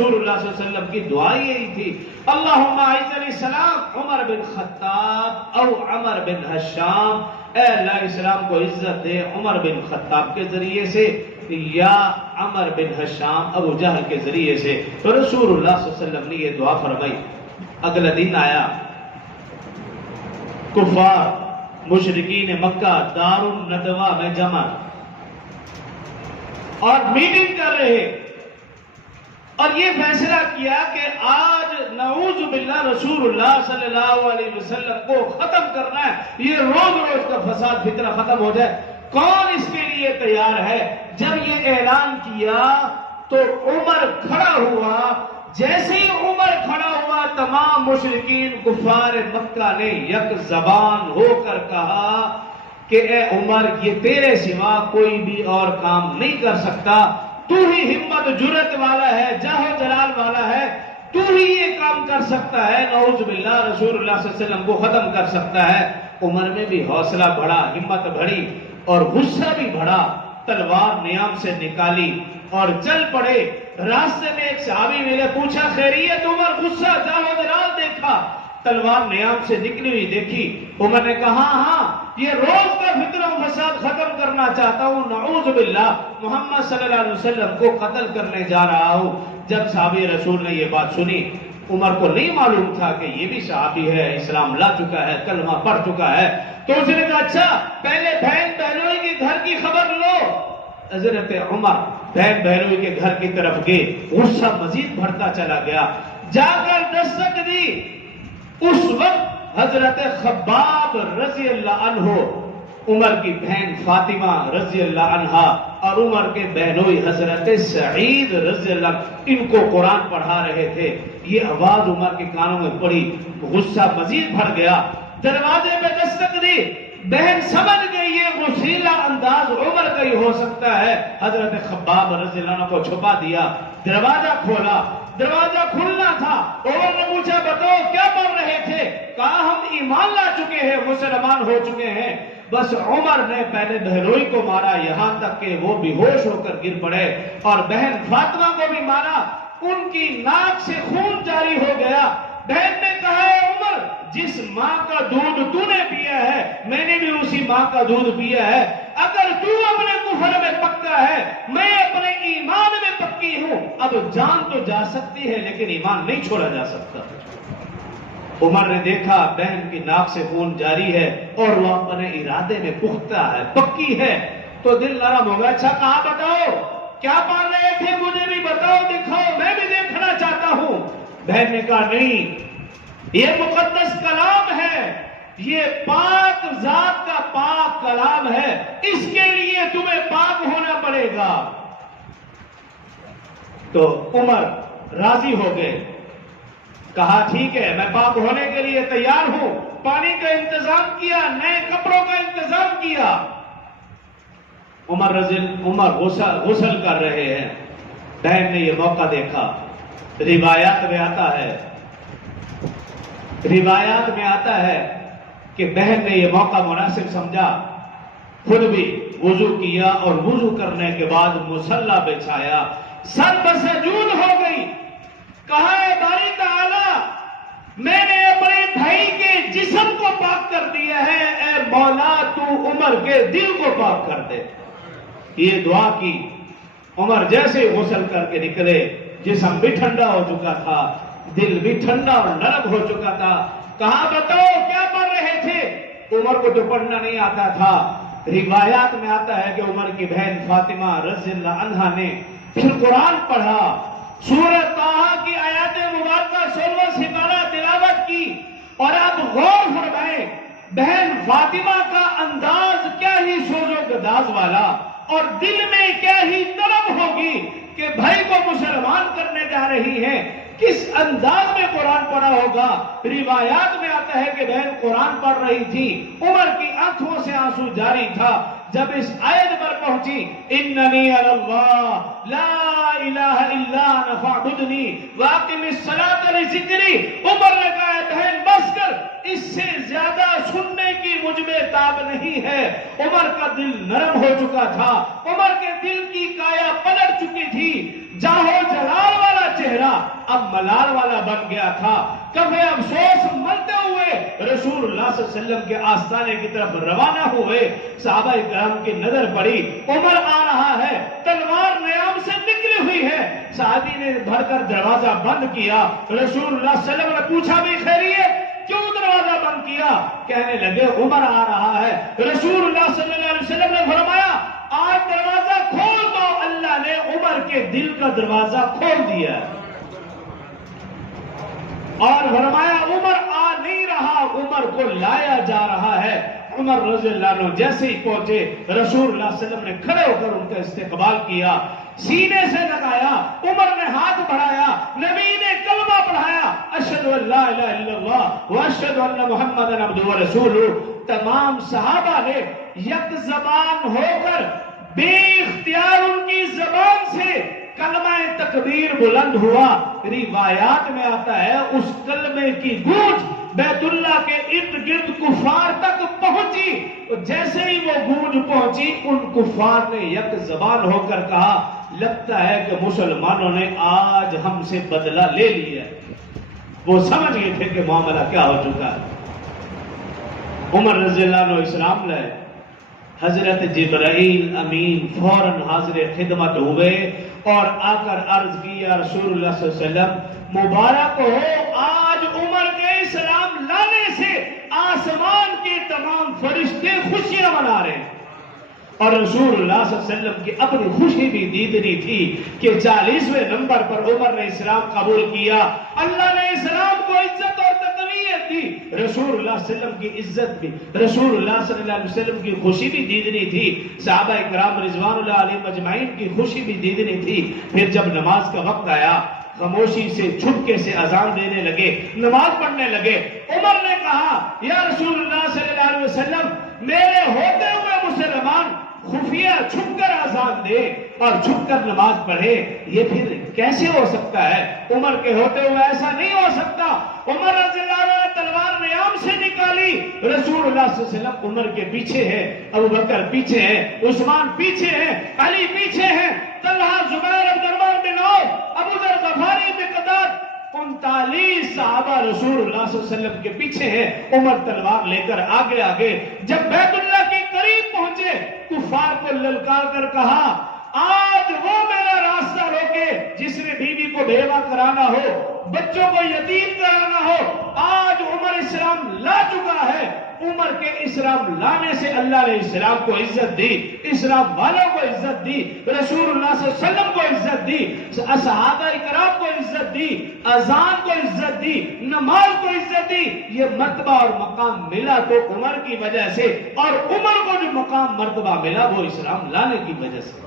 رسول اللہ صلی اللہ علیہ وسلم کی دعا یہی تھی، اللہم اعز الاسلام عمر بن خطاب او عمر بن ہشام، اے اللہ اسلام کو عزت دے عمر بن خطاب کے ذریعے سے یا عمر بن ہشام ابو جہل کے ذریعے سے۔ تو رسول اللہ صلی اللہ علیہ وسلم نے یہ دعا فرمائی۔ اگلا دن آیا، کفار مشرکین مکہ دار الندوہ میں جمع اور میٹنگ کر رہے اور یہ فیصلہ کیا کہ آج نعوذ باللہ رسول اللہ صلی اللہ علیہ وسلم کو ختم کرنا ہے، یہ روز روز کا فساد فتنہ ختم ہو جائے۔ کون اس کے لیے تیار ہے؟ جب یہ اعلان کیا تو عمر کھڑا ہوا، جیسے ہی عمر کھڑا ہوا تمام مشرکین کفار مکہ نے یک زبان ہو کر کہا کہ اے عمر، یہ تیرے سوا کوئی بھی اور کام نہیں کر سکتا، تو ہی ہمت جرت والا ہے، جاہ و جلال والا ہے، تو ہی یہ کام کر سکتا ہے، نعوذ باللہ رسول اللہ صلی اللہ علیہ وسلم کو ختم کر سکتا ہے۔ عمر میں بھی حوصلہ بڑھا، ہمت بڑھی اور غصہ بھی بڑھا، تلوار نیام سے نکالی اور چل پڑے۔ راستے میں ایک صحابی ملے، پوچھا خیریت عمر؟ غصہ جاہ و جلال دیکھا، تلوار نیام سے نکلی ہوئی دیکھی۔ عمر نے کہا ہاں یہ روز کا فتنہ و فساد ختم کرنا چاہتا ہوں، نعوذ باللہ محمد صلی اللہ علیہ وسلم کو قتل کرنے جا رہا ہوں۔ جب صحابی رسول نے یہ بات سنی، عمر کو نہیں معلوم تھا کہ یہ بھی صحابی ہے، اسلام لا چکا ہے، کلمہ پڑھ چکا ہے، تو اس نے کہا اچھا پہلے بہن بہنوئی کے گھر کی خبر لو۔ حضرت عمر بہن بہنوئی کے گھر کی طرف گئے، غصہ مزید بڑھتا چلا گیا، جا کر دستک دی۔ اس وقت حضرت خباب رضی اللہ عنہ، عمر کی بہن فاطمہ رضی اللہ عنہا اور عمر کے بہنوئی حضرت سعید رضی اللہ عنہ، ان کو قرآن پڑھا رہے تھے۔ یہ آواز عمر کے کانوں میں پڑی، غصہ مزید بڑھ گیا، دروازے پہ دستک دی۔ بہن سمجھ گئی یہ غصیلا انداز عمر کا ہی ہو سکتا ہے، حضرت خباب رضی اللہ عنہ کو چھپا دیا، دروازہ کھولا، دروازہ کھلنا تھا۔ عمر نے پوچھا بتاؤ کیا پڑھ رہے تھے؟ کہا ہم ایمان لا چکے ہیں، مسلمان ہو چکے ہیں۔ بس عمر نے پہلے بہنوئی کو مارا یہاں تک کہ وہ بے ہوش ہو کر گر پڑے، اور بہن فاطمہ کو بھی مارا، ان کی ناک سے خون جاری ہو گیا۔ بہن نے کہا ہے عمر، جس ماں کا دودھ تو نے پیا ہے میں نے بھی اسی ماں کا دودھ پیا ہے، اگر تو اپنے کفر میں پکا ہے میں اپنے ایمان میں پکی ہوں۔ اب جان تو جا سکتی ہے لیکن ایمان نہیں چھوڑا جا سکتا۔ عمر نے دیکھا بہن کی ناک سے خون جاری ہے اور وہ اپنے ارادے میں پختہ ہے، پکی ہے، تو دل نرم ہو گیا۔ اچھا کہا بتاؤ کیا پڑھ رہے تھے، مجھے بھی بتاؤ، دکھاؤ، میں بھی دیکھنا چاہتا ہوں۔ بہن نے کہا نہیں، یہ مقدس کلام ہے، یہ پاک ذات کا پاک کلام ہے، اس کے لیے تمہیں پاک ہونا پڑے گا۔ تو عمر راضی ہو گئے، کہا ٹھیک ہے میں پاک ہونے کے لیے تیار ہوں۔ پانی کا انتظام کیا، نئے کپڑوں کا انتظام کیا۔ عمر غسل کر رہے ہیں، بہن نے یہ موقع دیکھا۔ روایات میں آتا ہے کہ بہن نے یہ موقع مناسب سمجھا، خود بھی وضو کیا اور وضو کرنے کے بعد مصلی بچھایا، سر بسجود ہو گئی، کہا اے باری تعالی میں نے اپنے بھائی کے جسم کو پاک کر دیا ہے، اے مولا تو عمر کے دل کو پاک کر دے۔ یہ دعا کی۔ عمر جیسے غسل کر کے نکلے، جسم بھی ٹھنڈا ہو چکا تھا، دل بھی ٹھنڈا اور نرم ہو چکا تھا۔ کہا بتاؤ کیا پڑھ رہے تھے؟ عمر کو تو پڑھنا نہیں آتا تھا۔ روایات میں آتا ہے کہ عمر کی بہن فاطمہ رضی اللہ عنہا نے پھر قرآن پڑھا، سورہ طٰہٰ کی آیات مبارکہ 16 سپارہ تلاوت کی، اور آپ غور فرمائیں بہن فاطمہ کا انداز کیا ہی سوز و گداز والا، اور دل میں کیا ہی نرم ہوگی کہ بھائی کو مسلمان کرنے جا رہی ہے، کس انداز میں قرآن پڑھا ہوگا۔ روایات میں آتا ہے کہ بہن قرآن پڑھ رہی تھی، عمر کی آنکھوں سے آنسو جاری تھا۔ جب اس آیت پر پہنچی اننی علی اللہ لا الہ الا انا فاعبدنی واقم الصلاۃ لذکری، عمر نے کہا بہن بس کر، اس سے زیادہ سننے کی مجھ میں تاب نہیں ہے۔ عمر کا دل نرم ہو چکا تھا، عمر کے دل کی کایا پلٹ چکی تھی، جاہو جلال والا چہرہ اب ملال والا بن گیا تھا. کبھی افسوس ملتے ہوئے رسول اللہ صلی اللہ علیہ وسلم کے آستانے کی طرف روانہ ہوئے. صحابہ کرام کی نظر پڑی، عمر آ رہا ہے، تلوار نیام سے نکلی ہوئی ہے. صحابی نے بھر کر دروازہ بند کیا. رسول اللہ صلی اللہ علیہ وسلم نے پوچھا بھی خیریت، کیوں دروازہ بند کیا؟ کہنے لگے عمر آ رہا ہے. رسول اللہ صلی اللہ علیہ وسلم نے فرمایا آج دروازہ کھول دو. اللہ نے عمر کے دل کا دروازہ کھول دیا اور فرمایا عمر آ نہیں رہا، عمر کو لایا جا رہا ہے. عمر رضی اللہ عنہ جیسے ہی پہنچے رسول اللہ صلی اللہ علیہ وسلم نے کھڑے ہو کر ان کا استقبال کیا، سینے سے لگایا. عمر نے ہاتھ بڑھایا، نبی نے کلمہ پڑھایا، اشہد ان لا الہ الا اللہ واشہد ان محمدا عبدہ ورسولہ. تمام صحابہ نے یک زبان ہو کر بے اختیار ان کی زبان سے کلمہ تکبیر بلند ہوا. روایات میں آتا ہے اس کلمے کی گونج بیت اللہ کے ارد گرد کفار تک پہنچی. جیسے ہی وہ گونج پہنچی ان کفار نے یک زبان ہو کر کہا لگتا ہے کہ مسلمانوں نے آج ہم سے بدلہ لے لیا. وہ سمجھ گئے تھے کہ معاملہ کیا ہو چکا ہے. عمر رضی اللہ عنہ اسلام لائے. حضرت جبرائیل امین فوراً حاضر خدمت ہوئے اور آ کر عرض کی یا رسول اللہ صلی اللہ علیہ وسلم مبارک ہو، آج عمر کے اسلام لانے سے آسمان کے تمام فرشتے خوشیاں منا رہے ہیں. اور رسول اللہ صلی اللہ علیہ وسلم کی اپنی خوشی بھی دیدنی تھی کہ 40ویں نمبر پر عمر نے اسلام قبول کیا. اللہ نے اسلام کو عزت اور تقویت دی. رسول اللہ صلی اللہ علیہ وسلم کی عزت بھی، رسول اللہ صلی اللہ علیہ وسلم کی خوشی بھی دیدنی تھی. صحابہ کرام رضوان اللہ علیہم اجمعین کی خوشی بھی دیدنی تھی. پھر جب نماز کا وقت آیا خاموشی سے چھپکے سے اذان دینے لگے، نماز پڑھنے لگے. عمر نے کہا یا رسول اللہ صلی اللہ علیہ وسلم میرے ہوتے ہوئے مسلمان خفیہ چھپ کر اذان دے اور چھپ کر نماز پڑھے، یہ پھر کیسے ہو سکتا ہے؟ عمر کے ہوتے ہوئے ایسا نہیں ہو سکتا. عمر رضی اللہ عنہ نے تلوار نیام سے نکالی. رسول اللہ صلی اللہ علیہ وسلم عمر کے پیچھے ہے، ابو بکر پیچھے ہے، عثمان پیچھے ہے، علی پیچھے ہے، طلحہ زبیر عبد الرحمن بن عوف ابو ذر غفاری مقداد 39 صحابہ رسول اللہ صلی اللہ علیہ وسلم کے پیچھے ہیں. عمر تلوار لے کر آگے آگے جب بیت اللہ کے قریب پہنچے کفار کو للکار کر کہا آج وہ میرا راستہ روکے جس نے بیوی کو بیوہ کرانا ہو، بچوں کو یتیم کرانا ہو. آج عمر اسلام لا چکا ہے. عمر کے اسلام لانے سے اللہ نے اسلام کو عزت دی، اسلام والوں کو عزت دی، رسول اللہ صلی اللہ علیہ وسلم کو عزت دی، صحابہ کرام کو عزت دی، اذان کو عزت دی، نماز کو عزت دی. یہ مرتبہ اور مقام ملا تو عمر کی وجہ سے، اور عمر کو جو مقام مرتبہ ملا وہ اسلام لانے کی وجہ سے.